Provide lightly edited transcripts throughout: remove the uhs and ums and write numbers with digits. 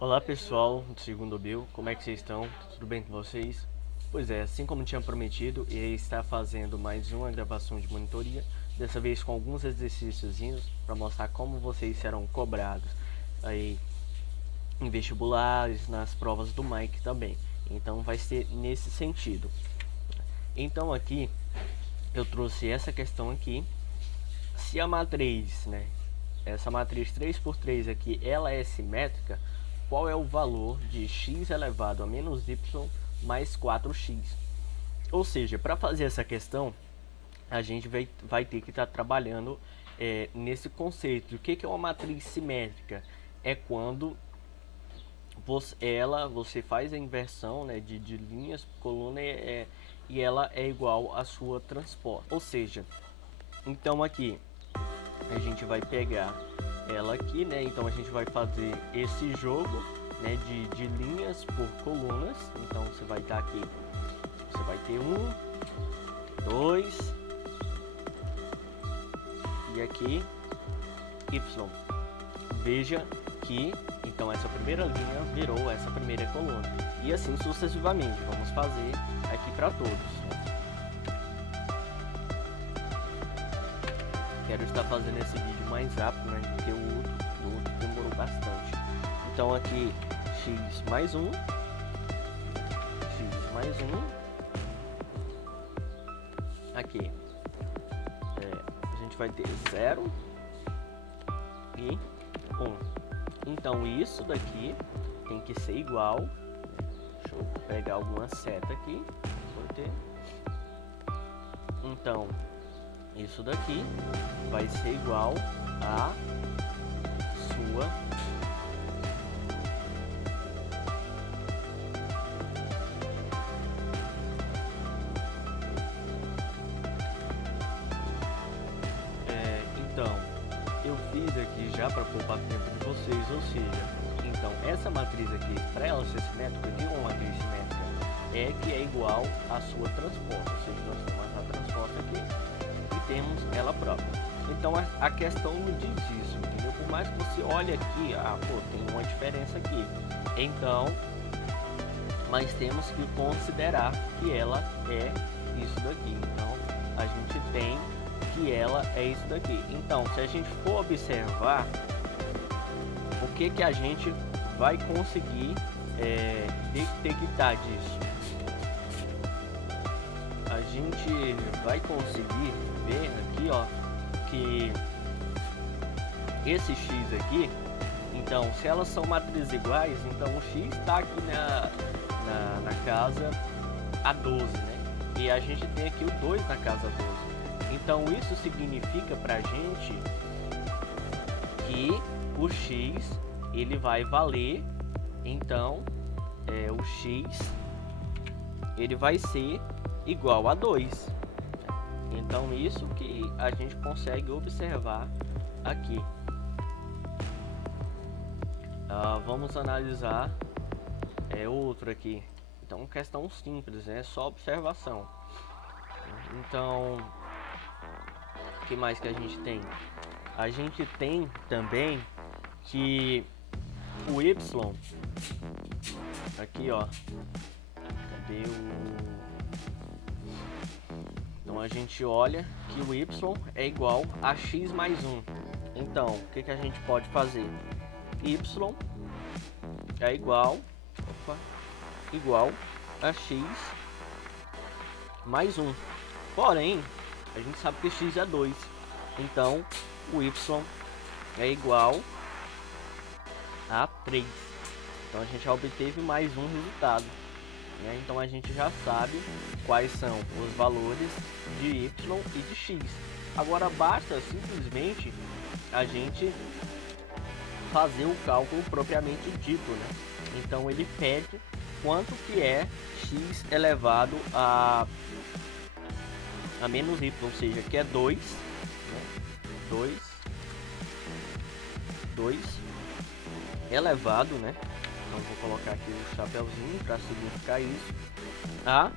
Olá pessoal do Segundo Bill, como é que vocês estão? Tudo bem com vocês? Pois é, assim como tinha prometido, eu está fazendo mais uma gravação de monitoria, dessa vez com alguns exercíciozinhos para mostrar como vocês serão cobrados aí em vestibulares, nas provas do MAEC também. Então vai ser nesse sentido. Então aqui eu trouxe essa questão aqui. Se a matriz, né, essa matriz 3 por 3 aqui, ela é simétrica, qual é o valor de x elevado a menos y mais 4x? Ou seja, para fazer essa questão, a gente vai ter que estar trabalhando nesse conceito. O que é uma matriz simétrica? É quando você faz a inversão, né, de linhas por coluna e ela é igual à sua transposta. Ou seja, então aqui a gente vai pegar ela aqui, né? Então a gente vai fazer esse jogo, né, de linhas por colunas. Então você vai estar aqui, você vai ter 2 e aqui y. Veja que então essa primeira linha virou essa primeira coluna e assim sucessivamente. Vamos fazer aqui para todos, né? Quero estar fazendo esse vídeo mais rápido, né, do que o outro demorou bastante. Então aqui x mais 1, x mais 1, aqui a gente vai ter 0 e 1. Então isso daqui tem que ser igual, deixa eu pegar alguma seta aqui, vou ter. Então isso daqui vai ser igual a sua então eu fiz aqui já para poupar tempo de vocês, ou seja, então essa matriz aqui, para ela ser simétrica, eu digo uma matriz simétrica é que é igual à sua transposta, ou seja, nós temos a transposta aqui temos ela própria. Então a questão não diz isso, entendeu? Por mais que você olhe aqui, tem uma diferença aqui. Então, mas temos que considerar que ela é isso daqui. Então, a gente tem que ela é isso daqui. Então, se a gente for observar, o que a gente vai conseguir detectar disso? A gente vai conseguir ver aqui, ó, que esse x aqui, então se elas são matrizes iguais, então o x está aqui na casa A12, né? E a gente tem aqui o 2 na casa 12. Então isso significa pra gente que o x ele vai valer, então o x ele vai ser igual a 2. Então isso que a gente consegue observar aqui. Vamos analisar outro aqui. Então questão simples, é só observação. Então o que mais que a gente tem? A gente tem também que o y aqui, ó, cadê o... Então a gente olha que o y é igual a x mais 1. Então, o que a gente pode fazer? Y é igual a x mais 1. Porém, a gente sabe que x é 2. Então, o y é igual a 3. Então a gente já obteve mais um resultado. Então a gente já sabe quais são os valores de y e de x. Agora basta simplesmente a gente fazer o cálculo propriamente dito, né? Então ele pede quanto que é x elevado a menos y, ou seja, que é 2, né? 2 elevado, né? Então vou colocar aqui o chapéuzinho para significar isso, a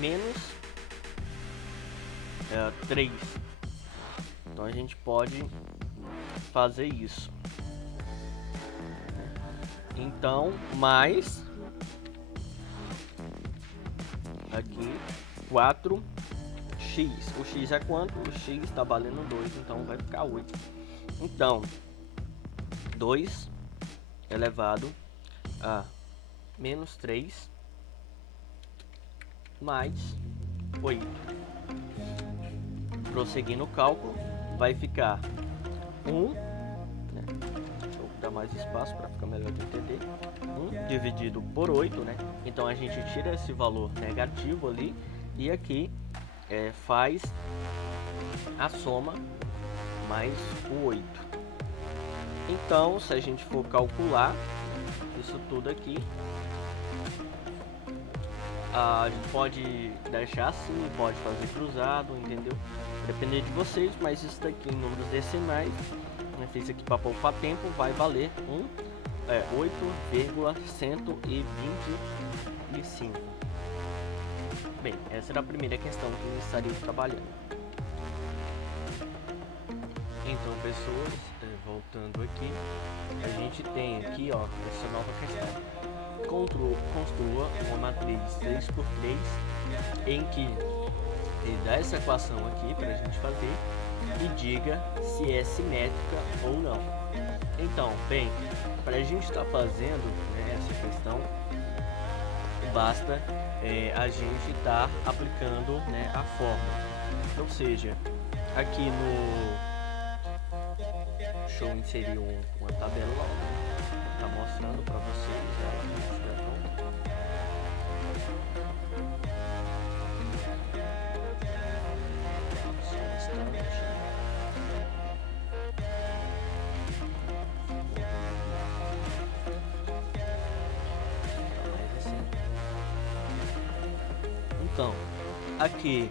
menos 3. Então a gente pode fazer isso. Então, mais aqui 4x. O x é quanto? O x está valendo 2, então vai ficar 8. Então, 2 elevado a menos 3 mais 8. Prosseguindo o cálculo, vai ficar 1, né? Deixa eu dar mais espaço para ficar melhor de entender. 1 dividido por 8, né? Então a gente tira esse valor negativo ali e aqui faz a soma mais o 8. Então, se a gente for calcular isso tudo aqui, a gente pode deixar assim, pode fazer cruzado, entendeu? Depender de vocês, mas isso daqui em números decimais, eu fiz aqui para poupar tempo, vai valer 8,125. Bem, essa era a primeira questão que eu estaria trabalhando. Então, pessoas, voltando aqui, a gente tem aqui, ó, essa nova questão. Construa uma matriz 3x3 em que ele dá essa equação aqui para a gente fazer e diga se é simétrica ou não. Então, bem, para a gente estar fazendo, né, essa questão, basta a gente estar aplicando, né, a fórmula. Ou seja, aqui no... Deixa eu inserir uma tabela, tá mostrando para vocês, Então, aqui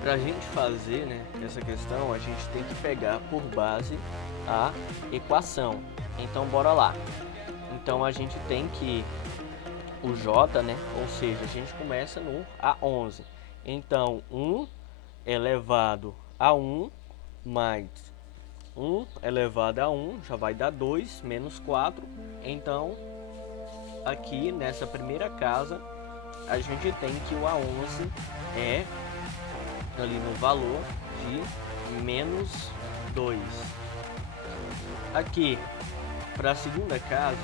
para a gente fazer, né, essa questão, a gente tem que pegar por base a equação. Então, bora lá. Então, a gente tem que o J, né, ou seja, a gente começa no A11. Então, 1 elevado a 1 mais 1 elevado a 1 já vai dar 2 menos 4. Então, aqui nessa primeira casa, a gente tem que o A11 é ali no valor de menos 2. Aqui, para a segunda casa,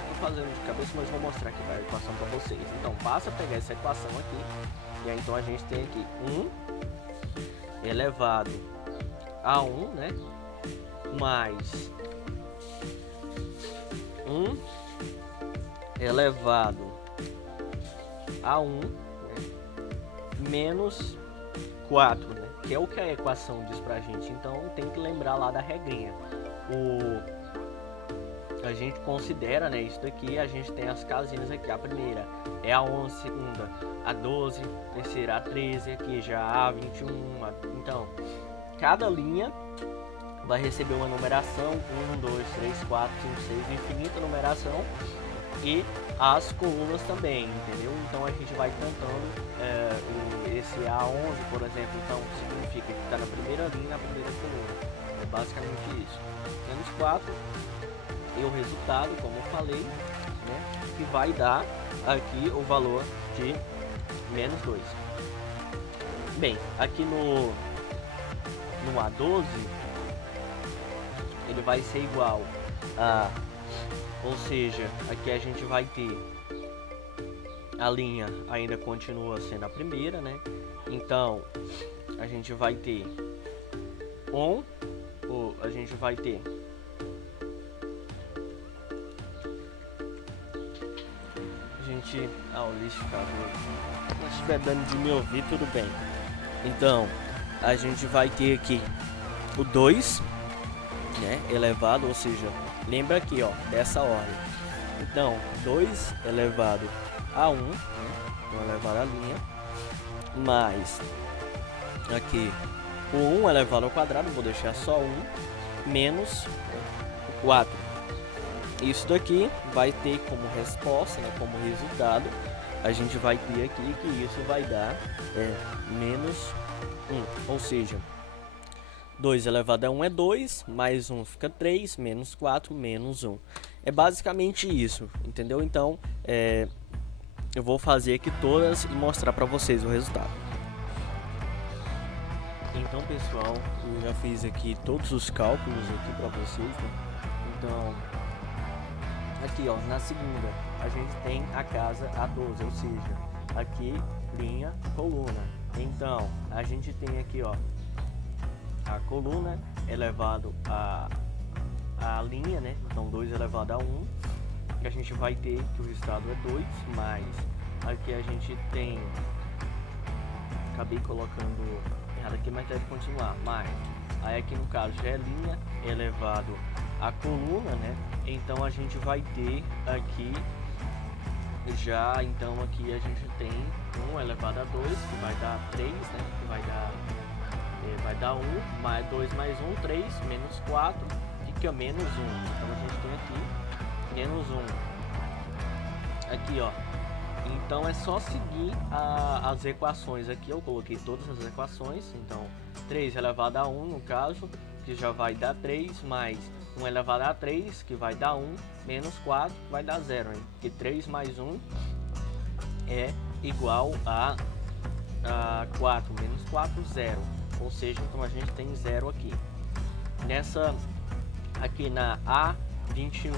estou fazendo de cabeça, mas vou mostrar aqui a equação para vocês. Então, basta pegar essa equação aqui, e aí então a gente tem aqui 1 elevado a 1, né, mais 1 elevado a 1, né, menos 4, né, que é o que a equação diz pra gente. Então tem que lembrar lá da regrinha. A gente considera, né, isso daqui, a gente tem as casinhas aqui. A primeira é a 11, segunda a 12, terceira a 13, aqui já a 21. Então, cada linha vai receber uma numeração, 1, 2, 3, 4, 5, 6, infinita numeração, e as colunas também, entendeu? Então a gente vai contando esse A11, por exemplo, então significa que está na primeira linha, na primeira coluna. É basicamente isso. Menos 4 e o resultado, como eu falei, né, que vai dar aqui o valor de menos 2. Bem, aqui no A12, ele vai ser igual a... Ou seja, aqui a gente vai ter a linha ainda continua sendo a primeira, né? Então a gente vai ter ou a gente vai ter o liquidificador. Se estiver dando de me ouvir, tudo bem. Então a gente vai ter aqui o 2, né, elevado, ou seja, lembra aqui, ó, dessa ordem. Então, 2 elevado a 1, né, vou levar a linha, mais aqui o 1 elevado ao quadrado, vou deixar só 1, menos o 4. Isso daqui vai ter como resposta, né, como resultado, a gente vai ter aqui que isso vai dar menos 1, ou seja, 2 elevado a 1 é 2, mais 1 fica 3, menos 4, menos 1. É basicamente isso, entendeu? Então, eu vou fazer aqui todas e mostrar para vocês o resultado. Então, pessoal, eu já fiz aqui todos os cálculos aqui para vocês, né? Então, aqui ó, na segunda, a gente tem a casa A12, ou seja, aqui linha, coluna. Então, a gente tem aqui ó, a coluna elevado a linha, né? Então 2 elevado a 1, e a gente vai ter que o resultado é 2, mais aqui a gente tem, acabei colocando errado aqui, mas deve continuar, mais aí aqui no caso já é linha elevado a coluna, né? Então a gente vai ter aqui já, então aqui a gente tem 1 elevado a 2, que vai dar 3, né? Que vai dar 1, mais 2 mais 1, 3, menos 4, fica menos 1. Então a gente tem aqui menos 1. Aqui ó, então é só seguir as equações aqui. Eu coloquei todas as equações. Então 3 elevado a 1 no caso, que já vai dar 3, mais 1 elevado a 3, que vai dar 1, menos 4, que vai dar 0, hein? Que 3 mais 1 é igual a 4, menos 4, 0. Ou seja, então a gente tem 0 aqui. Aqui na A21,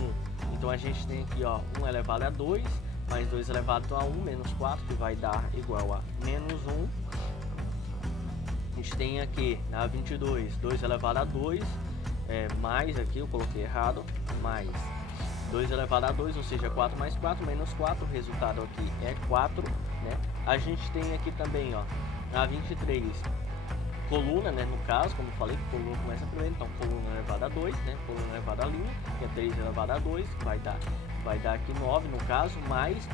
então a gente tem aqui ó, 1 elevado a 2, mais 2 elevado a 1, menos 4, que vai dar igual a menos 1. A gente tem aqui na A22, 2 elevado a 2, mais aqui, eu coloquei errado, mais 2 elevado a 2, ou seja, 4 mais 4, menos 4, o resultado aqui é 4, né? A gente tem aqui também, ó, na A23, coluna, né, no caso, como eu falei, que coluna começa primeiro, então coluna elevada a 2, né, coluna elevada a linha, que é 3 elevado a 2, que vai dar aqui 9 no caso, mais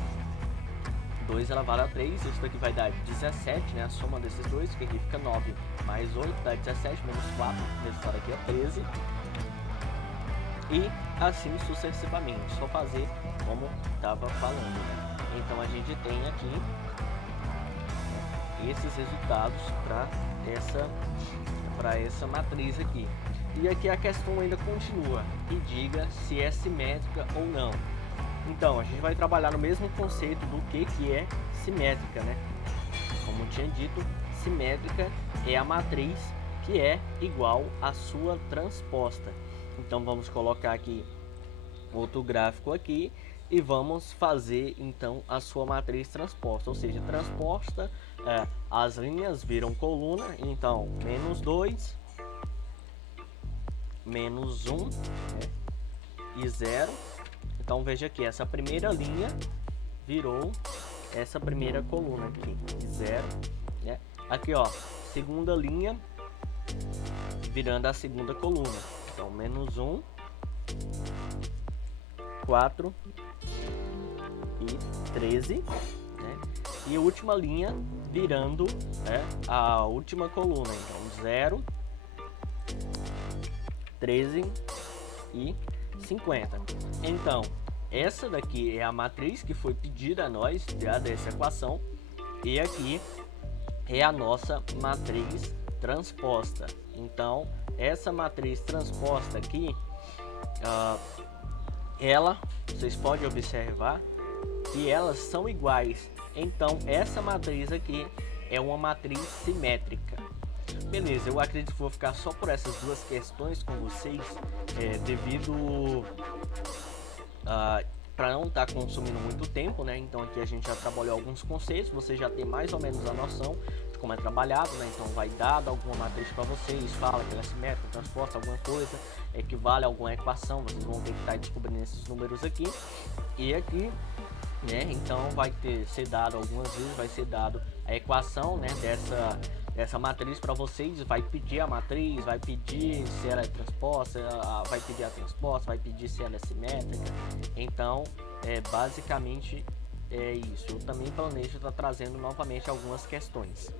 2 elevado a 3, isso daqui vai dar 17, né, a soma desses dois, que aqui fica 9, mais 8, dá 17, menos 4, o resultado aqui é 13, e assim sucessivamente, só fazer como estava falando, né. Então a gente tem aqui esses resultados para essa matriz aqui. E aqui a questão ainda continua, e diga se é simétrica ou não. Então a gente vai trabalhar no mesmo conceito do que é simétrica, né? Como eu tinha dito, simétrica é a matriz que é igual à sua transposta. Então vamos colocar aqui outro gráfico aqui e vamos fazer então a sua matriz transposta, ou seja, transposta, as linhas viram coluna, então menos 2, menos 1, né, e 0. Então veja aqui, essa primeira linha virou essa primeira coluna aqui, 0, né? Aqui ó, segunda linha virando a segunda coluna, então menos 1, 4 e 13, né? E a última linha virando, né, a última coluna, então 0, 13 e 50. Então essa daqui é a matriz que foi pedida a nós dessa equação, e aqui é a nossa matriz transposta. Então essa matriz transposta aqui, vocês podem observar que elas são iguais. Então essa matriz aqui é uma matriz simétrica. Beleza, eu acredito que vou ficar só por essas duas questões com vocês, devido para não estar consumindo muito tempo, né? Então aqui a gente já trabalhou alguns conceitos, você já tem mais ou menos a noção de como é trabalhado, né? Então vai dado alguma matriz para vocês, fala que ela é simétrica, transposta alguma coisa, equivale a alguma equação, vocês vão ter que estar descobrindo esses números aqui. E aqui, né, então vai ser dado algumas vezes, vai ser dado a equação, né, dessa matriz para vocês, vai pedir a matriz, vai pedir se ela é transposta, vai pedir a transposta, vai pedir se ela é simétrica. Então basicamente é isso. Eu também planejo estar trazendo novamente algumas questões.